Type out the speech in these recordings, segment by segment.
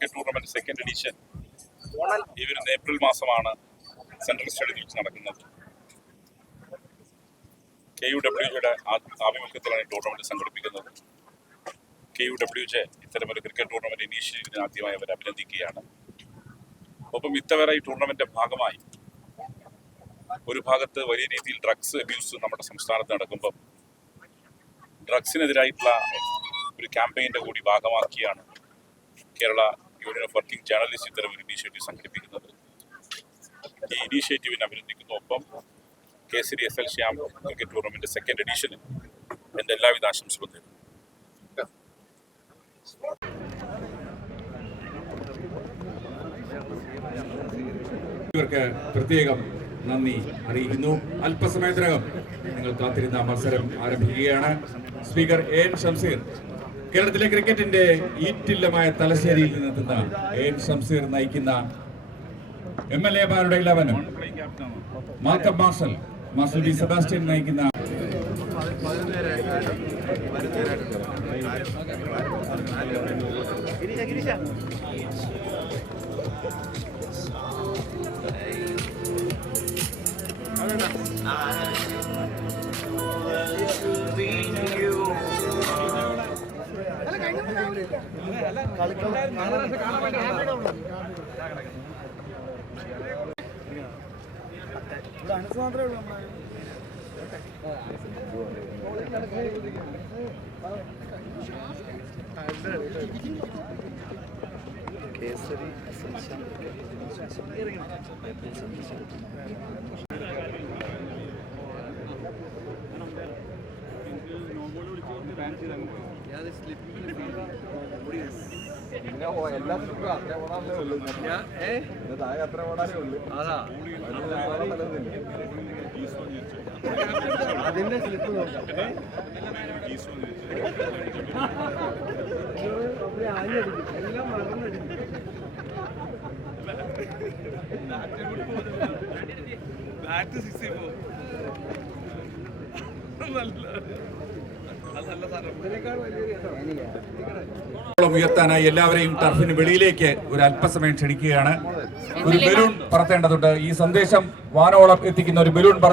Cricket tournament second edition ഈ വരുന്ന April മാസമാണ് സെൻട്രൽ സ്റ്റേഡിയത്തിൽ വെച്ച് നടക്കുന്നത്. കെ യു ഡബ്ല്യു ജെയുടെ ആഭിമുഖ്യത്തിലാണ് ഈ ടൂർണമെന്റ് സംഘടിപ്പിക്കുന്നത്. കെ യു ഡബ്ല്യു ജെ ഇത്തരമൊരു ക്രിക്കറ്റ് ടൂർണമെന്റ് ഇനീഷ്യേറ്റീവിന് ആദ്യമായി അവർ അഭിനന്ദിക്കുകയാണ്. ഒപ്പം ഇത്തവരെ ഈ ടൂർണമെന്റിന്റെ ഭാഗമായി ഒരു ഭാഗത്ത് വലിയ രീതിയിൽ ഡ്രഗ്സ് അബ്യൂസ് നമ്മുടെ സംസ്ഥാനത്ത് നടക്കുമ്പോൾ ഡ്രഗ്സിനെതിരായിട്ടുള്ള ഒരു ക്യാമ്പയിന്റെ കൂടി ഭാഗമാക്കിയാണ് Kerala union of working journalist ഇത്തരം ഒരു ഇനീഷ്യേറ്റീവ് സംഘടിപ്പിക്കുന്നത്. ഈ ഇനീഷ്യേറ്റീവിനെ അഭിനന്ദിക്കുന്നു. ഒപ്പം Kesari S L Shyam cricket tournament second എഡിഷന് എന്റെ എല്ലാവിധ ആശംസകളും തരുന്നു ഇവർക്ക് പ്രത്യേകം നന്ദി അറിയിക്കുന്നു. അല്പസമയത്തിനകം നിങ്ങൾ കാത്തിരുന്ന മത്സരം ആരംഭിക്കുകയാണ്. സ്പീക്കർ എ എൻ ഷംസീർ കേരളത്തിലെ ക്രിക്കറ്റിന്റെ ഈറ്റില്ലമായ തലശ്ശേരിയിൽ നിന്നെത്തുന്ന എൻ ഷംസീർ നയിക്കുന്ന എം എൽ എമാരുടെ ഇലവനും മാർക്കം മാർഷൽ മാർഷൽ ബി സെബാസ്റ്റ്യൻ നയിക്കുന്ന അനുസ് മാത്രമേ ഉള്ളൂ നമ്മളെ കേസരി നോബോൾ വിളിച്ചു ബാൻ ചെയ്തങ്ങ് പോയി അതിന്റെ സ്ലിപ്പ് നോക്കാം ആഞ്ഞടിക്കും എല്ലാം മറന്നടിക്കും ബാറ്റ് സിക്സ് നല്ല അത് നല്ല സാധനം ഇതിനേക്കാൾ വലിയൊരു ഓളം ഉയർത്താനായി എല്ലാവരെയും ടർഫിന് വെളിയിലേക്ക് ഒരു അല്പസമയം ക്ഷണിക്കുകയാണ്. ഒരു ബലൂൺ പറത്തേണ്ടതുണ്ട്. ഈ സന്ദേശം വാനോളം എത്തിക്കുന്ന ഒരു ബലൂൺ പറ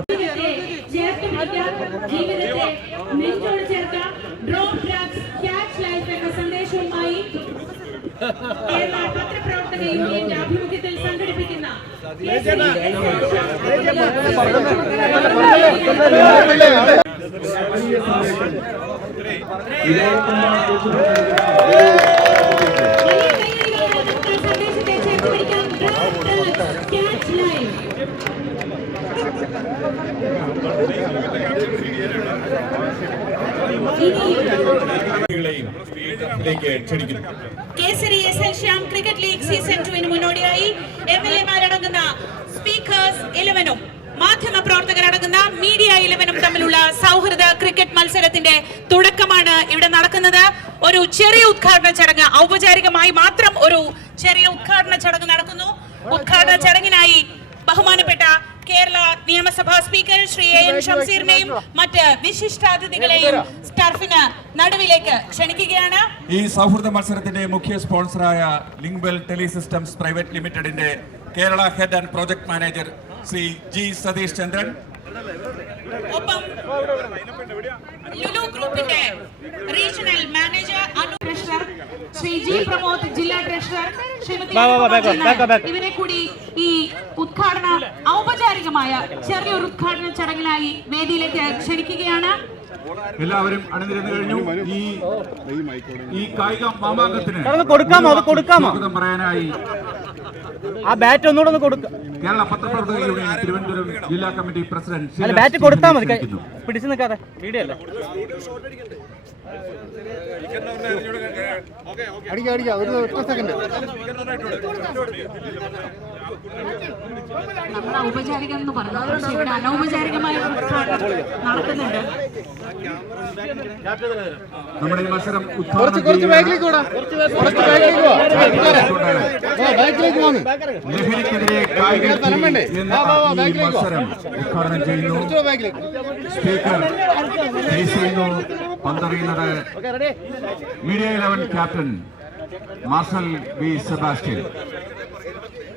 പത്രപ്രവർത്തക യൂണിയന്റെ ആഭിമുഖ്യത്തിൽ സംഘടിപ്പിക്കുന്ന സന്ദേശത്തെ ചേർത്ത് Kesari S L Shyam cricket league season ടുവിന് മുന്നോടിയായി എം എൽ എമാരടങ്ങുന്ന സ്പീക്കേഴ്സ് ഇലവനും നടക്കുന്നത് ഒരു ചെറിയ ഉദ്ഘാടന ചടങ്ങ്. ഔപചാരികമായി മാത്രം ഒരു ചെറിയ ഉദ്ഘാടന ചടങ്ങ് നടക്കുന്നു. ഉദ്ഘാടന ചടങ്ങിനായി ബഹുമാനപ്പെട്ട കേരള നിയമസഭാ സ്പീക്കർ ശ്രീ എ എൻ ഷംസീറിനെയും മറ്റ് വിശിഷ്ടാതിഥികളെയും സ്റ്റർഫിന് നടുവിലേക്ക് ക്ഷണിക്കുകയാണ്. ഈ സൗഹൃദ മത്സരത്തിന്റെ മുഖ്യ സ്പോൺസറായ ലിങ്ക്ബെൽ ടെലി സിസ്റ്റംസ് പ്രൈവറ്റ് ലിമിറ്റഡിന്റെ Kerala head and project manager Shri G Satheesh Chandran ഒപ്പം ലുലു ഗ്രൂപ്പിന്റെ regional manager Anu treasurer Shri G Pramod ജില്ലാ ട്രഷറർ ശ്രീമതി ഇവരെ കൂടി ഈ ഉദ്ഘാടന ഔപചാരികമായ ചെറിയൊരു ഉദ്ഘാടന ചടങ്ങിനായി വേദിയിലേക്ക് ക്ഷണിക്കുകയാണ്. എല്ലാവരും അണിനിരന്നു കഴിഞ്ഞു. ഈ ഈ കായിക മാമാങ്കത്തിന് കൊടുക്കാമോ? അത് കൊടുക്കാമോ? സ്വാഗതം പറയാനായി ആ ബാറ്റ് ഒന്നുകൂടെ ഒന്ന് കൊടുക്ക. കേരള പത്രപ്രവർത്തക യൂണിയൻ തിരുവനന്തപുരം ജില്ലാ കമ്മിറ്റി പ്രസിഡന്റ് ബാറ്റ് കൊടുത്താൽ മതി. പിടിച്ചു നിൽക്കാതെ. വീഡിയോ അല്ലേ? അടിക്കാം അടിക്കാം. ഒരു സെക്കൻഡ് നമ്മൾ ഔപചാരികം എന്ന് പറഞ്ഞു. പക്ഷെ ഇവിടെ അനൗപചാരികമായി നടത്തുന്നുണ്ട് നമ്മുടെ ഈ മത്സരം കുറച്ച് ഉദ്ഘാടനം കുറച്ച്. ബാക്കിലേക്ക് കുറച്ച് ലഹരിക്കെതിരെ കായിക മത്സരം ഉദ്ഘാടനം ചെയ്യുന്നു സ്പീക്കർ ചെയ്യുന്നു പന്തറിയുന്നത് media eleven captain Marshal B Sebastian.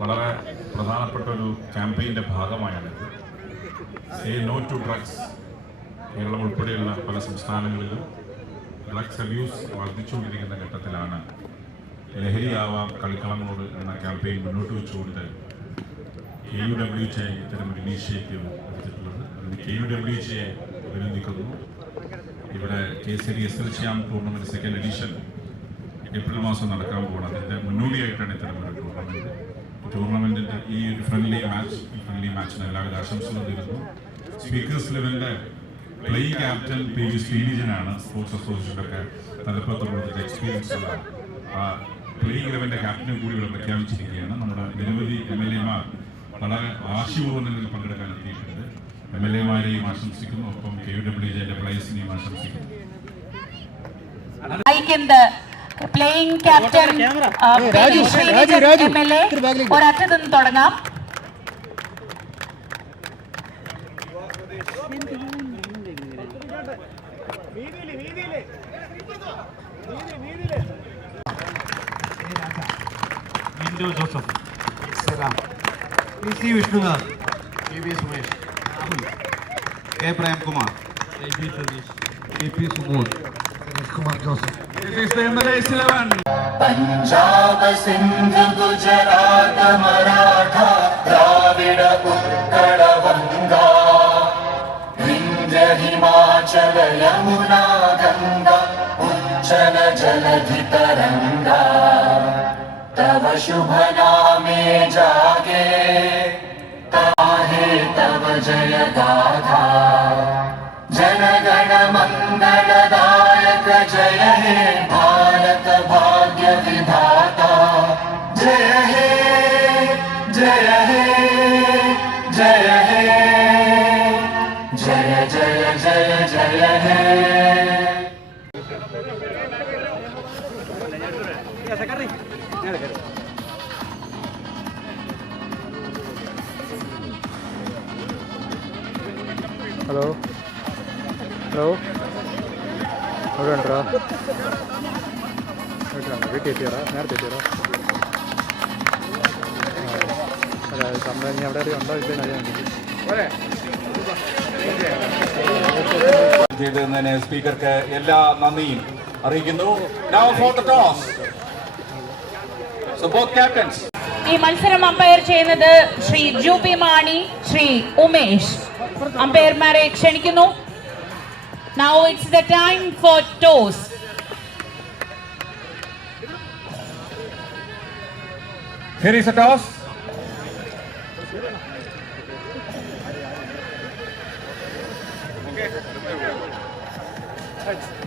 വളരെ പ്രധാനപ്പെട്ട ഒരു ക്യാമ്പയിന്റെ ഭാഗമായാണ് say no to drugs Keralam ഉൾപ്പെടെയുള്ള പല സംസ്ഥാനങ്ങളിലും ഡ്രഗ്സ് അബ്യൂസ് വർദ്ധിച്ചുകൊണ്ടിരിക്കുന്ന ഘട്ടത്തിലാണ് ലഹരിയാവാം കളിക്കളങ്ങളോട് എന്ന ക്യാമ്പയിൻ മുന്നോട്ട് വെച്ചുകൊണ്ട് കെ യു ഡബ്ല്യു ചെ ഒരു ഇനീഷ്യേറ്റീവ് എടുത്തിട്ടുള്ളത്. അതിന് കെ യു ഡബ്ല്യു ചെ അഭിനന്ദിക്കുന്നു. ഇവിടെ Kesari S L Shyam tournament second edition April മാസം നടക്കാൻ പോകണം അതിന്റെ മുന്നോടിയായിട്ടാണ് ഇത്തരം ഒരു ടൂർണമെന്റ് ടൂർണമെന്റിന്റെ ഈ ഒരു ഫ്രണ്ട്ലി മാച്ച് ഫ്രണ്ട്ലി മാച്ചിന് എല്ലാവിധ ആശംസകളും നേരുന്നു. സ്പീക്കേഴ്സ് ലെവലിന്റെ പ്ലേ ക്യാപ്റ്റൻ പി വി ശ്രീനിജനാണ് സ്പോർട്സ് അസോസിയേഷനൊക്കെ തലപ്പത്തുള്ള എക്സ്പീരിയൻസ് ഉള്ള. ആ പ്ലേയിങ് ലെവലിന്റെ ക്യാപ്റ്റനെ കൂടി ഇവിടെ പ്രഖ്യാപിച്ചിരിക്കുകയാണ്. നമ്മുടെ നിരവധി എം എൽ എമാർ വളരെ ആശയപൂർവം പങ്കെടുക്കാൻ എത്തിയിട്ടുണ്ട്. എം എൽ എമാരെയും ആശംസിക്കുന്നു. ഒപ്പം കെ ഡബ്ല്യു ജെന്റെ പ്ലേയേഴ്സിനെയും ആശംസിക്കുന്നു. Mike in the playing captain uh, Raju, Raju, Raju. M L A ഇത്തിരി ബാക്കിലേക്ക്. ഒരറ്റത്ത് നിന്ന് തുടങ്ങാം Lindo Joseph P C Vishnunath K V Sumesh K Premkumar A P Satheesh K P Sumod Suresh Kumar Joseph Punjab Sindh, Gujarat, Maratha, Dravida, Utkal Ganga Vindhya Himachal, Yamuna, Ganga, उच्चल जलधि तरंगा तव शुभ नामे जागे ताहे तव जय गाथा। जनगण मंगलदा जय हे भारत भाग्य विधाता। जय जय जय जय जय जय जय हेलो हेलो അവിടെ ഉണ്ടോ വീട്ടിലുണ്ടോ വീട്ടിൽ എത്തിയറാ നേരത്തെ എത്തിയറാ അതായത് നമ്മൾ ഇനി അവിടെ ഉണ്ടോ? ഇല്ലെന്ന് അറിയാൻ വേണ്ടി ചെയ്തതിന് സ്പീക്കർക്ക് എല്ലാ നന്ദിയും അറിയിക്കുന്നു. Now for the toss so both captains ഈ മത്സരം അമ്പയർ ചെയ്യുന്നത് ശ്രീ ജൂബി മാണി ശ്രീ ഉമേഷ്. അമ്പയർമാരെ ക്ഷണിക്കുന്നു. Now it's the time for toast. Here is a toast. Okay.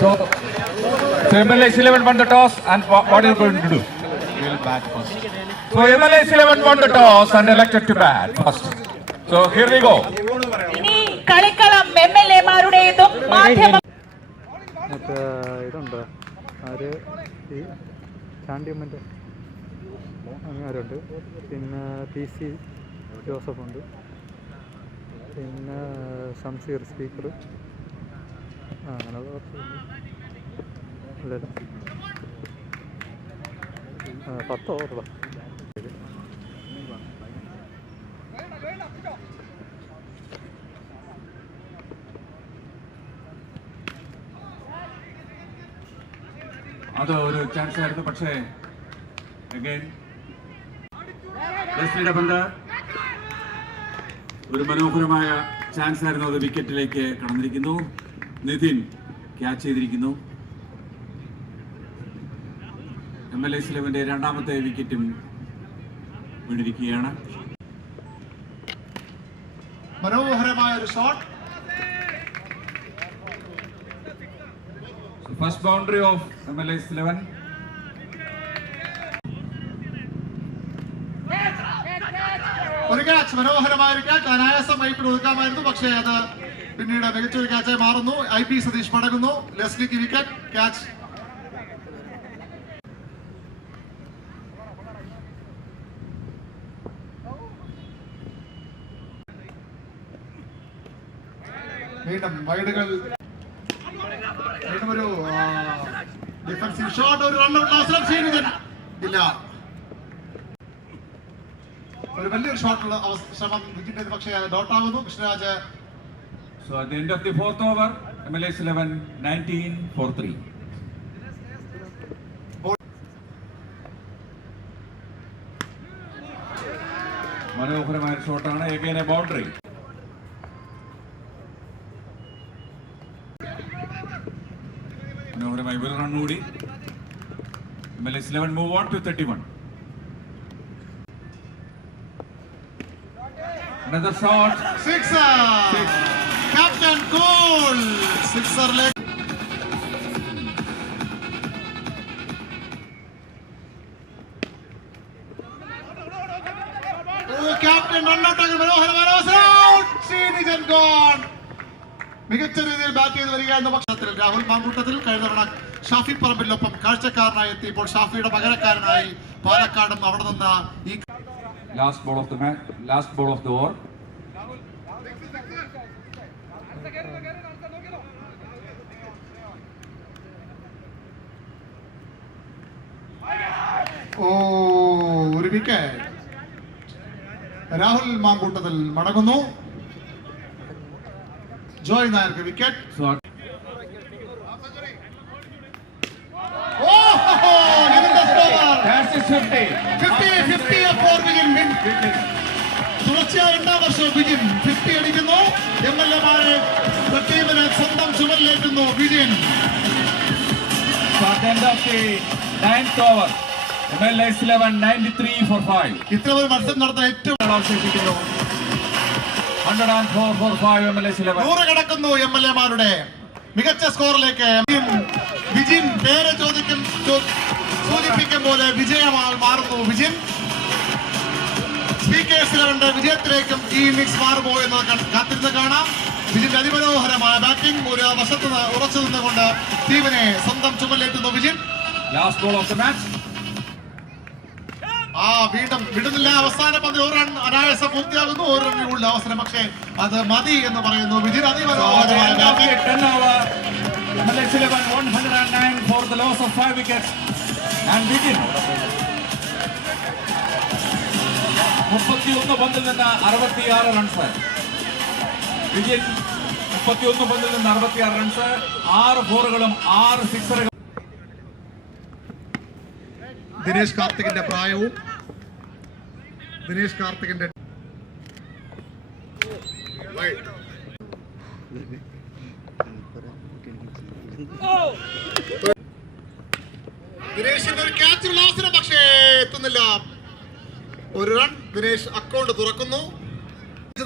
So, so MLS 11 won the toss and wha- what are you going to do? We'll bat first. So MLS 11 won the toss and elected to bat first. So here we go. ഇനി കളിക്കളം M L എമാരുടേതും മാധ്യമ മറ്റേ ഇതുണ്ട് ആര് ഈ ചാണ്ടിയമ്മന്റെ അങ്ങാരുണ്ട് പിന്നെ P C ജോസഫുണ്ട് പിന്നെ Shamseer speaker പത്ത് അത് ഒരു ചാൻസ് ആയിരുന്നു പക്ഷേ Again. ലെസ്ലിയുടെ പന്ത്. ഒരു മനോഹരമായ ചാൻസ് ആയിരുന്നു അത് വിക്കറ്റിലേക്ക് കടന്നിരിക്കുന്നു. നിതിൻ ക്യാച്ച് ചെയ്തിരിക്കുന്നു. എം എൽ എ ഇലവന്റെ രണ്ടാമത്തെ വിക്കറ്റും വീണിരിക്കുകയാണ്. മനോഹരമായ ഒരു shot first boundary of M L S eleven ഒരു ക്യാച്ച് മനോഹരമായ ഒരു ക്യാച്ച് അനായാസം വൈപ്പിൽ ഒതുക്കാമായിരുന്നു. പക്ഷേ അത് പിന്നീട് മികച്ച ഒരു ക്യാച്ചായി മാറുന്നു. ഐ പി സതീഷ് മടങ്ങുന്നു. ലെസ്ലിക്ക് വിക്കറ്റ് ക്യാച്ച് വീണ്ടും വൈഡുകൾ. വീണ്ടും ഒരു ഷോട്ട് ഒരു ഇല്ല. ഒരു വലിയൊരു ഷോട്ടുള്ള ശ്രമം വിജിന്റെ പക്ഷേ ഡോട്ട് ആവുന്നു. Krishnaraj So at the end of the fourth over, MLS 11 19 for 3. മനോഹരമായ ഷോട്ടാണ് എഗൈൻ എ ബൗണ്ടറി മനോഹരമായി ഒരു റൺ കൂടി. M L S eleven move on to thirty one Another shot. Sixer captain goal സിക്സറിലേക്ക് ക്യാപ്റ്റൻ റണ്ണൌട്ടാക്കി മനോഹരമായ അവസരം ഗോൾ മികച്ച രീതിയിൽ ബാറ്റ് ചെയ്ത് വരിക എന്ന പക്ഷത്തിൽ രാഹുൽ മാങ്കൂട്ടത്തിൽ കഴിഞ്ഞ തവണ ഷാഫി പറമ്പിലൊപ്പം കാഴ്ചക്കാരനായി എത്തിയപ്പോൾ ഷാഫിയുടെ പകരക്കാരനായി പാലക്കാടും അവിടെ നിന്ന് ഈ last ball of match, last ball of the over. Rahul Mamkootathil മടങ്ങുന്നു ജോയ് നായർക്ക് വിക്കറ്റ് So ഓ ഇതിന്റെ score that's his 50. 50 50 four Vijin തുടർച്ചയായ രണ്ടാം വർഷം അടിക്കുന്നു എം എൽ എമാരെ ടീമിന് സ്വന്തം ചുമലിലേറ്റുന്നു Vijayan So at the end of the ninth over, MLS 11 93 for 5. ഇത്ര ഒരു മത്സരം നടത്താൻ ഏറ്റവും അവശേഷിക്കുന്നു 104 for 5 MLS 11. നൂറ് കടക്കുന്നു എം എൽ എമാരുടെ മികച്ച സ്കോറിലേക്ക് വിജിൻ, പേരെ പേര് ചോദിക്കും സൂചിപ്പിക്കും പോലെ വിജയമാൽ മാറുന്നു വിജിൻ സ്പീക്കേഴ്സ് ഇലവന്റെ വിജയത്തിലേക്കും ഈ മിക്സ് മാറുമോ എന്ന് കാത്തിരുന്ന് കാണാം. വിജിന്റെ അതിമനോഹരമായ ബാറ്റിംഗ് ഒരു വശത്ത് ഉറച്ചു നിന്നുകൊണ്ട് ടീമിനെ സ്വന്തം ചുമലേറ്റുന്നു Vijin. Last ball of the match ആ വീണ്ടും വിടുന്നില്ല. അവസാന പന്ത് ഒരു റൺ അനായാസം പൂർത്തിയാകുന്നു. ഒരു റണ്ണിൽ ഉള്ള അവസരം. പക്ഷേ അത് മതി എന്ന് പറയുന്നു വിജിൻ. അതിമനോഹരമായ batting 10 over, MLS 11 109 for the loss of 5 wickets. And begin. മുപ്പത്തിയൊന്ന് പന്തിൽ നിന്ന് അറുപത്തിയാറ് റൺസ് വിജയൻ മുപ്പത്തിയൊന്ന് പന്തിൽ നിന്ന് അറുപത്തിയാറ് റൺസ് ആറ് ഫോറുകളും ആറ് സിക്സറുകളും ദിനേശ് കാർത്തികിന്റെ പ്രായവും ദിനേശ് കാർത്തികിന്റെ ദിനേശിന്റെ ഒരു ക്യാച്ചുള്ള അവസരം പക്ഷേ എത്തുന്നില്ല. ഒരു റൺ ദിനേശ് അക്കൗണ്ട് തുറക്കുന്നു.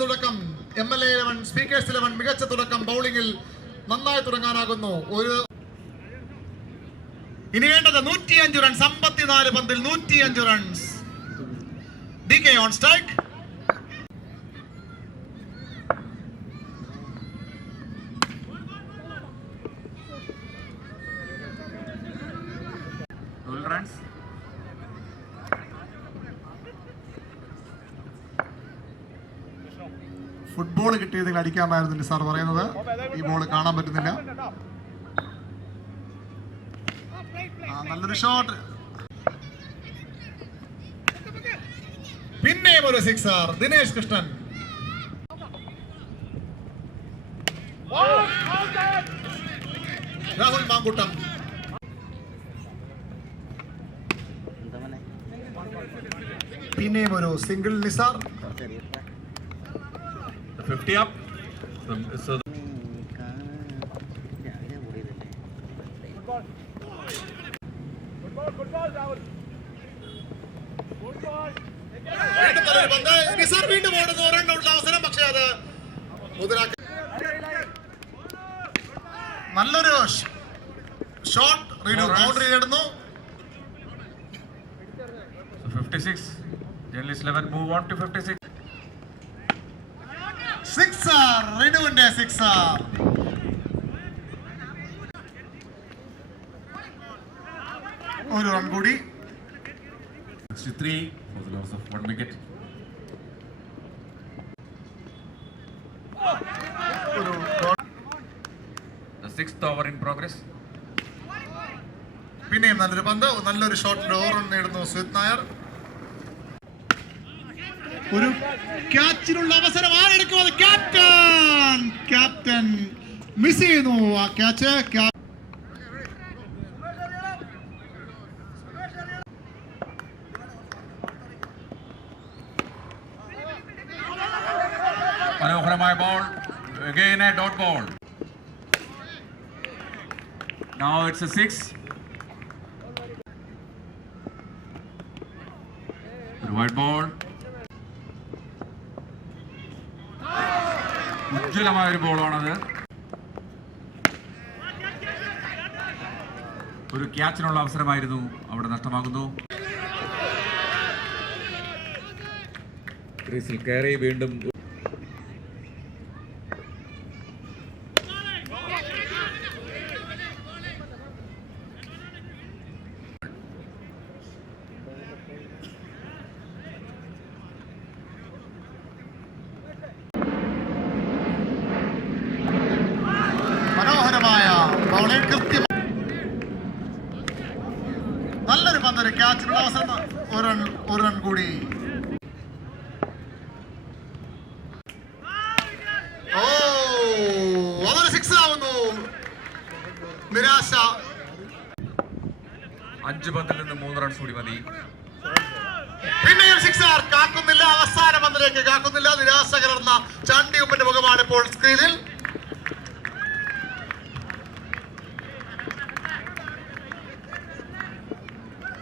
തുടക്കം. M L A eleven speakers eleven മികച്ച തുടക്കം. ബൗളിംഗിൽ നന്നായി തുടങ്ങാനാകുന്നു. ഒരു ഇനി വേണ്ടത് നൂറ്റിയഞ്ച് റൺസ് അമ്പത്തിനാല് പന്തിൽ നൂറ്റിയഞ്ച് runs D K on strike runs കിട്ടിയതിൽ അടിക്കാമായിരുന്നു സാർ പറയുന്നത്? ഈ ബോൾ കാണാൻ പറ്റുന്നില്ല. നല്ലൊരു ഷോട്ട് പിന്നെയും ഒരു സിക്സർ ദിനേശ് കൃഷ്ണൻ. രാഹുൽ മാങ്കുട്ടം. പിന്നെയും ഒരു single Nisar. 50 up. Um, so, sixer ഒരു റൺ കൂടി. Three for the loss of one wicket. Six over in progress പിന്നെയും നല്ലൊരു പന്ത് നല്ലൊരു ഷോട്ടിൽ ഓവർ നേടുന്നു സുജിത് നായർ. ഒരു ക്യാച്ചിനുള്ള അവസരം ആരെടുക്കുന്നത് ക്യാപ്റ്റൻ ക്യാപ്റ്റൻ മിസ് ചെയ്യുന്നു ആ ക്യാച്ച് മനോഹരമായ ball again a dot ball Now it's a six. ഒരു വൈറ്റ് ഉജ്ജ്വലമായ ഒരു ബോളാണത്. ഒരു ക്യാച്ചിനുള്ള അവസരമായിരുന്നു അവിടെ നഷ്ടമാകുന്നു. ക്രീസിൽ കയറി വീണ്ടും നല്ലൊരു പന്ത് ഒരു ക്യാച്ചിനുള്ള അവസരം ഒരു റൺ ഒരു റൺ കൂടി. ഓ അതൊരു സിക്സ് ആവുന്നു. നിരാശ. അഞ്ച് പന്തിൽ നിന്ന് മൂന്ന് റൺസ് കൂടി മതി. പിന്നെയും സിക്സർ കാക്കുന്നില്ല. അവസാന പന്തിലേക്ക് കാക്കുന്നില്ല. നിരാശ കലർന്ന ചാണ്ടിയുമ്പന്റെ മുഖമാണ് ഇപ്പോൾ സ്ക്രീനിൽ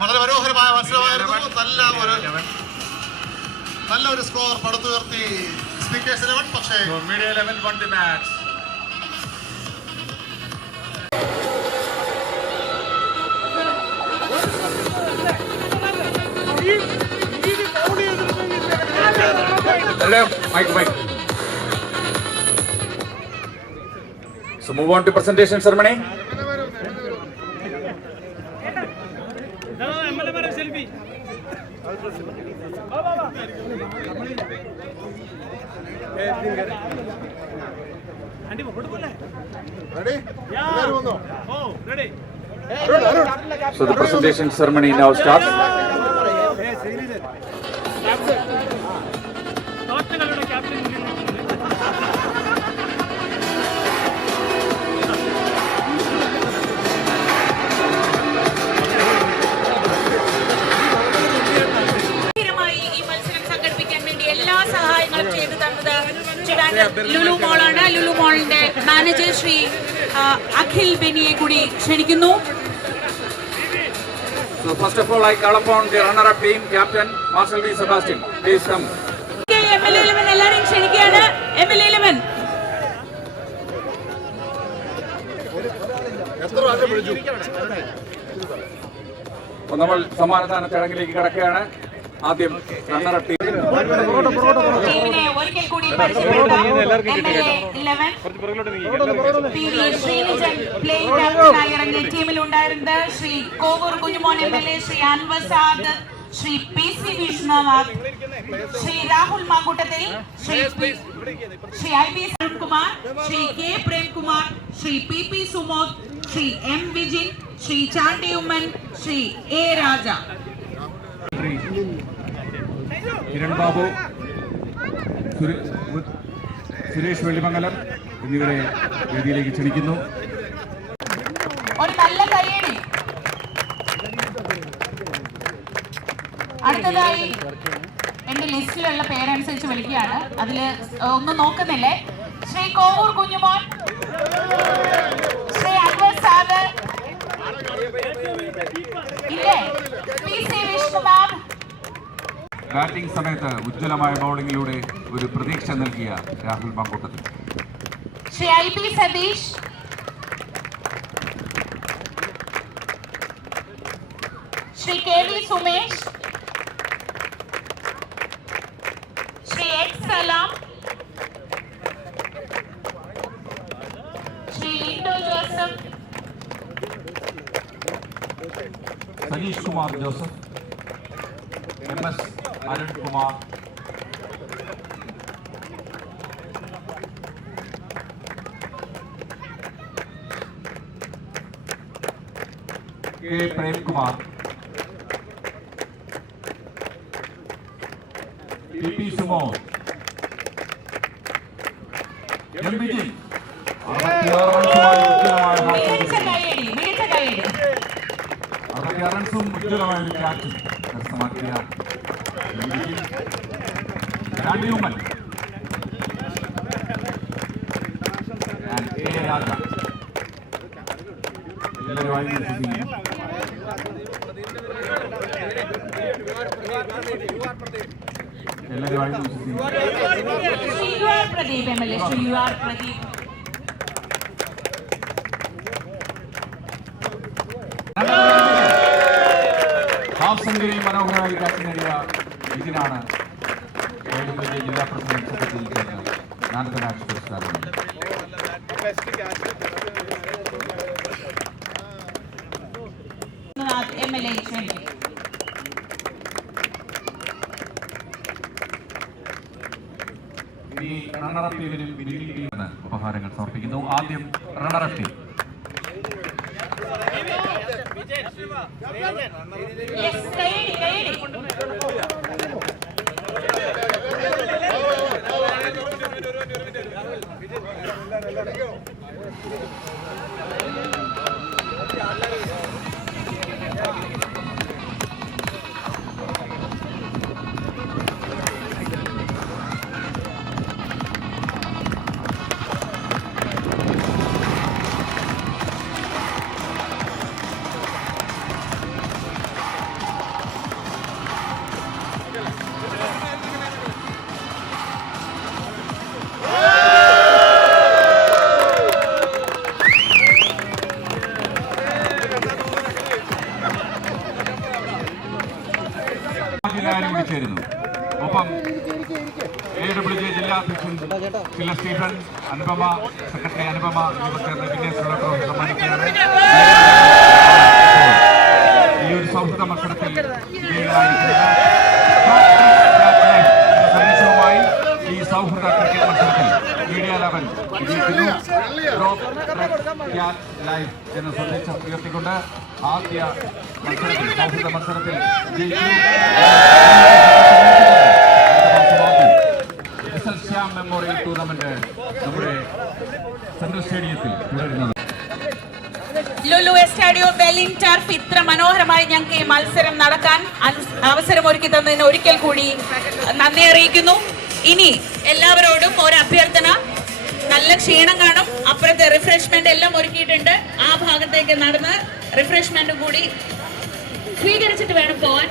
വളരെ മനോഹരമായ മത്സരമായിരുന്നു നല്ല ഒരു നല്ല ഒരു സ്കോർ പടുത്തുയർത്തി സ്പീക്കേഴ്സ് ഇലവൻ പക്ഷേ media eleven won the match. So move on to presentation ceremony. So the presentation ceremony now starts. തോറ്റ കളിയുടെ ക്യാപ്റ്റൻ ഗംഭീരമായി ഈ മത്സരം സംഘടിപ്പിക്കാൻ വേണ്ടി എല്ലാ സഹായങ്ങളും ചെയ്തു തന്നത് ട്രിവാൻഡ്രം ലുലു മാനേജർ ശ്രീ ആ, അഖിൽ ബെനിയെ കൂടി ക്ഷണിക്കുന്നു So first of all, I call upon the runner-up team captain Marshal V. Sebastian. Please come. M L A എല്ലാവരെയും ക്ഷണിക്കുകയാണ് എം എൽ എ ഇലവൻ നമ്മൾ സമ്മാനദാന ചടങ്ങിലേക്ക് കടക്കുകയാണ് ആദ്യം team. ടീമിനെ ഒരിക്കൽ കൂടി ഇറങ്ങിയ ടീമിൽ ഉണ്ടായിരുന്നത് Shri Kovoor Kunjumon M L A Shri Anwar Sadath Shri P C Vishnunath Shri Rahul Mamkootathil Shri Shri I P Kumar Shri K Premkumar Shri P P Sumod Shri M Vijin Shri Chandy Oommen Shri A Raja. Kiran Babu സുരേ- Suresh Vellimangalam എന്നിവരെ വേദിയിലേക്ക് ക്ഷണിക്കുന്നു. ഒരു നല്ല കയ്യടി. അടുത്തതായി എന്റെ ലിസ്റ്റിലുള്ള പേരനുസരിച്ച് വിളിക്കുകയാണ്. അതിൽ ഒന്ന് നോക്കുന്നില്ലേ? ശ്രീ കോവൂർ കുഞ്ഞുമോൻ ശ്രീ അൻവർ സാഗർ ഇല്ലേ? ബാറ്റിംഗ് സമയത്ത് ഉജ്ജ്വലമായ ബൗളിംഗിലൂടെ ഒരു പ്രതീക്ഷ നൽകിയ Rahul Mamkootathil. Shri I P Satheesh. Shri K V Sumesh. Shri X Salam. Shri Lindo Joseph. Saneesh Kumar Joseph M S Arunkumar K Premkumar P P Sumo M Vijay അറുപത്തിയാറ് റൺസുമായി ഉജ്ജ്വലമായ മികച്ച ഹാട്രിക് കൈയടി മികച്ച കൈയടി അറുപത്തി റൺസും ഉജ്ജ്വലമായ ഒരു ക്യാച്ചും കരസ്ഥമാക്കിയ രാണി ഉമ്മൻ And A. രാജ എല്ലാവരുമായി വിശ്വസിക്കുന്നു എല്ലാവരുമായി വിശ്വസിക്കുന്നു Shri U R Pradeep M L A Shri U R Pradeep half century നേടിയ ഇതിനാണ് ജില്ലാ പ്രസിഡന്റ് ഉപഹാരങ്ങൾ സമർപ്പിക്കുന്നു. ആദ്യം റണ്ണറപ്പ് ടീം യെസ് ക്യാറ്റ് ലൈഫ് എന്ന സന്ദേശം ഉയർത്തിക്കൊണ്ട് ആദ്യ മത്സരത്തിൽ സൗഹൃദ മത്സരത്തിൽ ശ്യാം മെമ്മോറിയൽ ടൂർണമെന്റ് നമ്മുടെ സെൻട്രൽ സ്റ്റേഡിയത്തിൽ തുടരുന്നത്. ലുലു സ്റ്റേഡിയോ ബെല്ലിംഗ് ടർഫ് ഇത്ര മനോഹരമായി ഞങ്ങൾക്ക് ഈ മത്സരം നടക്കാൻ അവസരം ഒരുക്കി തന്നതിന് ഒരിക്കൽ കൂടി നന്ദി അറിയിക്കുന്നു. ഇനി എല്ലാവരോടും ഒരു അഭ്യർത്ഥന. നല്ല ക്ഷീണം കാണും. അപ്പുറത്തെ റിഫ്രഷ്മെന്റ് എല്ലാം ഒരുക്കിയിട്ടുണ്ട്. ആ ഭാഗത്തേക്ക് നടന്ന് റിഫ്രഷ്മെന്റ് കൂടി സ്വീകരിച്ചിട്ട് വേണം പോവാൻ.